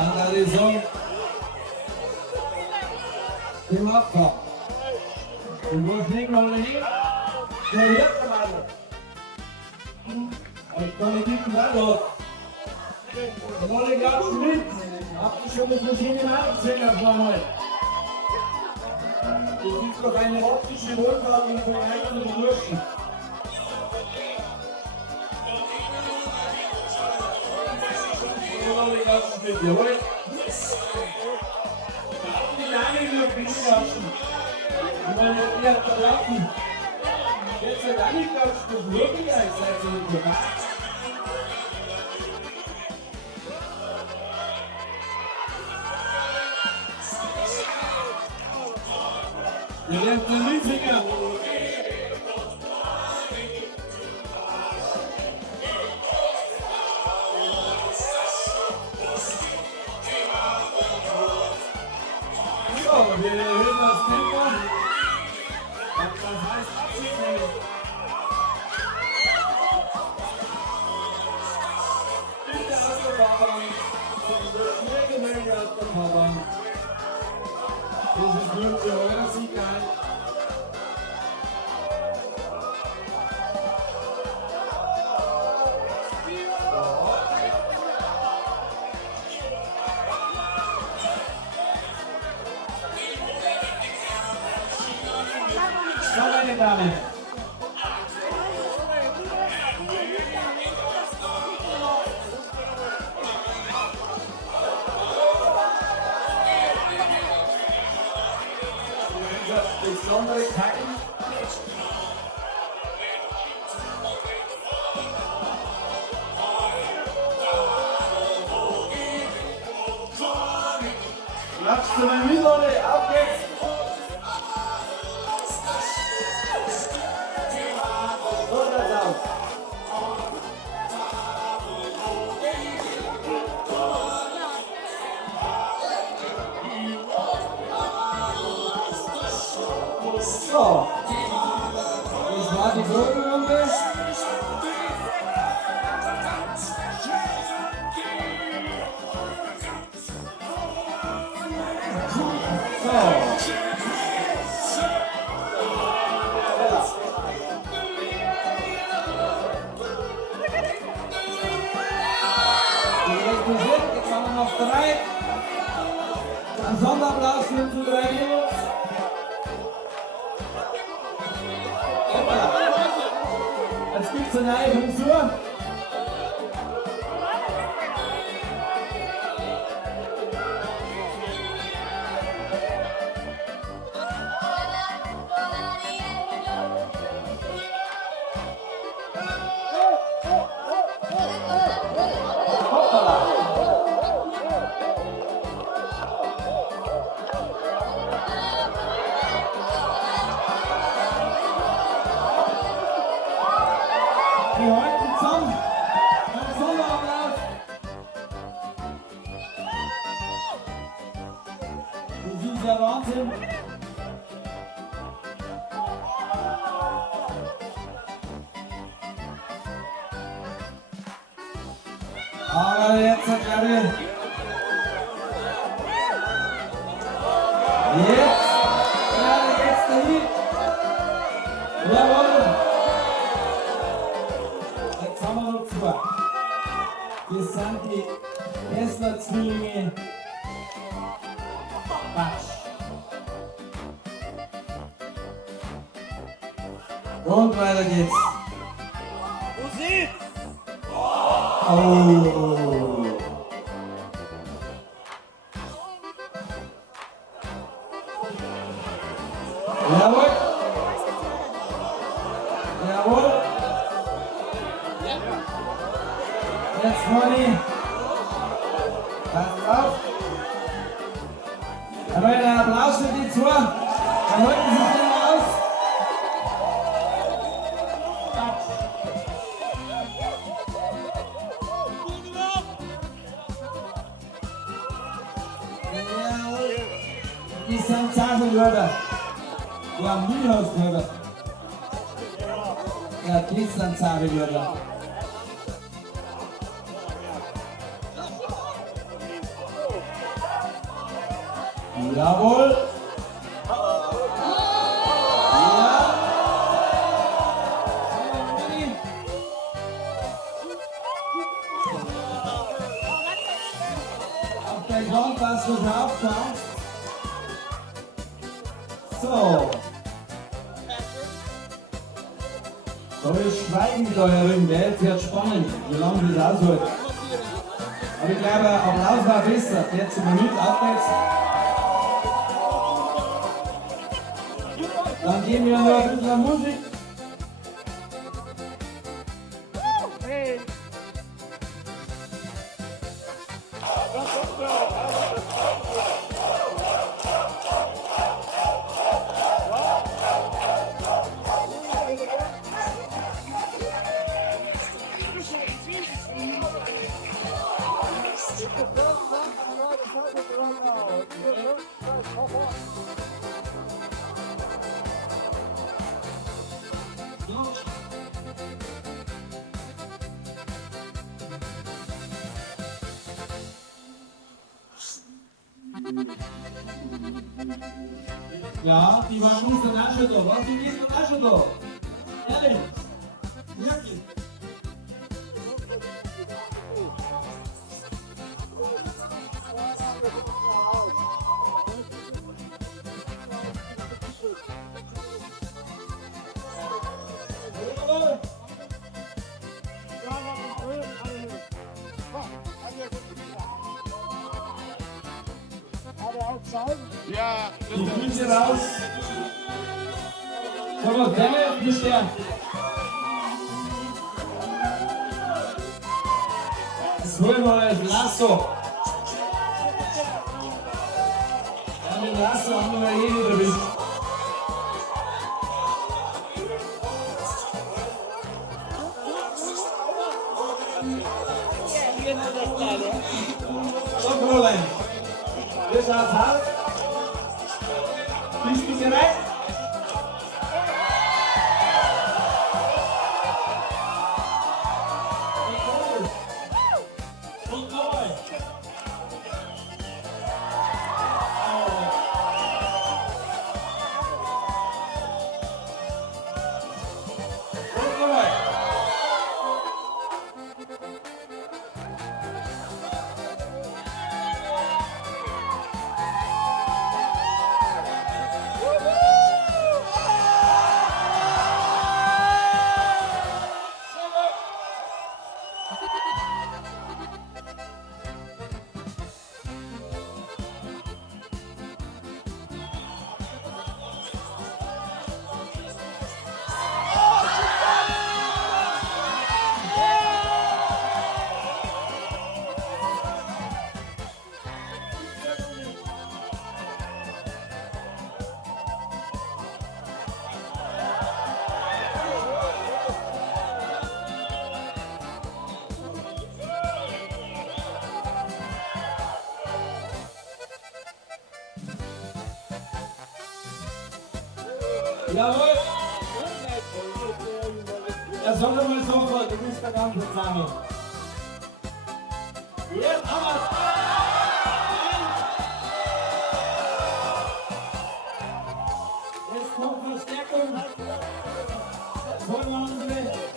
an der Saison im Abfall. Und wo fliegen wir hin? Der letzte Mann. Ich kann nicht hinten weiter. Ich wollte ganz mit. Habt ihr schon das Maschine im Auto gesehen, Herr Vormann? Das ist doch eine optische Wohlfahrt von eigenen Burschen. Ich wollte ganz mit. Jawohl. Da hatten die lange nur Fischkasten. Ich meine, ihr habt verlassen. Jetzt hat alle ganz gut wirklich, ich seid so nicht mehr. Ihr lernt den Mitfinger. So, wir erhöhen das Tempo. Das heißt absichtlich. Bitte aus der Fahrbahn. Schnell gemeldet aus der Fahrbahn. Das ist nur für eure Sicherheit. So, meine Damen. Das besondere Teil. Klatschst du mal mit, Leute, auf geht's! So schaut's aus. So, das war die Gruppenrunde. Jetzt haben wir noch 3. Ein Sonderapplaus für unsere 3 Jungs. Jetzt gibt es eine neue Frisur. Wir halten zusammen. Ein Sonderapplaus. Das ist ja Wahnsinn. Aber jetzt hat er jetzt dahin. Jawohl. Jetzt haben wir noch 2. Das sind die Kessler-Zwillinge. Batsch. Und weiter geht's. Musik! Oh! Jawohl! Jawohl! Jetzt Money! Passt auf! Aber einen Applaus für die 2! Dann halten Sie sich den aus! Die sind Zahnwörter. Ja, Mühlhauswörter. Ja, die sind Zahnwörter. Jawohl. Ja. Auf den Kompass muss er aufpassen. So. Da ist Schweigen mit euren, gell? Es wird spannend, wie lange das aushält. Aber ich glaube, Applaus war besser. Jetzt eine Minute abwärts. Dann geben wir noch ein bisschen Musik. Ja, die Maschinen sind auch schon da. Was, die sind auch schon da? Ehrlich? Wirklich? Ja, Die Füße raus. Komm mal, Dämme, bist der. Das holen wir das Lasso. Ja, mit dem Lasso haben wir hier wieder bis. So, Fräulein. Das ist das Hals. Bist du bereit? Und nochmal. Und nochmal. Jawohl! Ja, sag doch mal sofort, du bist der ganze Zange. Jetzt haben wir's! Jetzt kommt Verstärkung. Jetzt holen wir unsere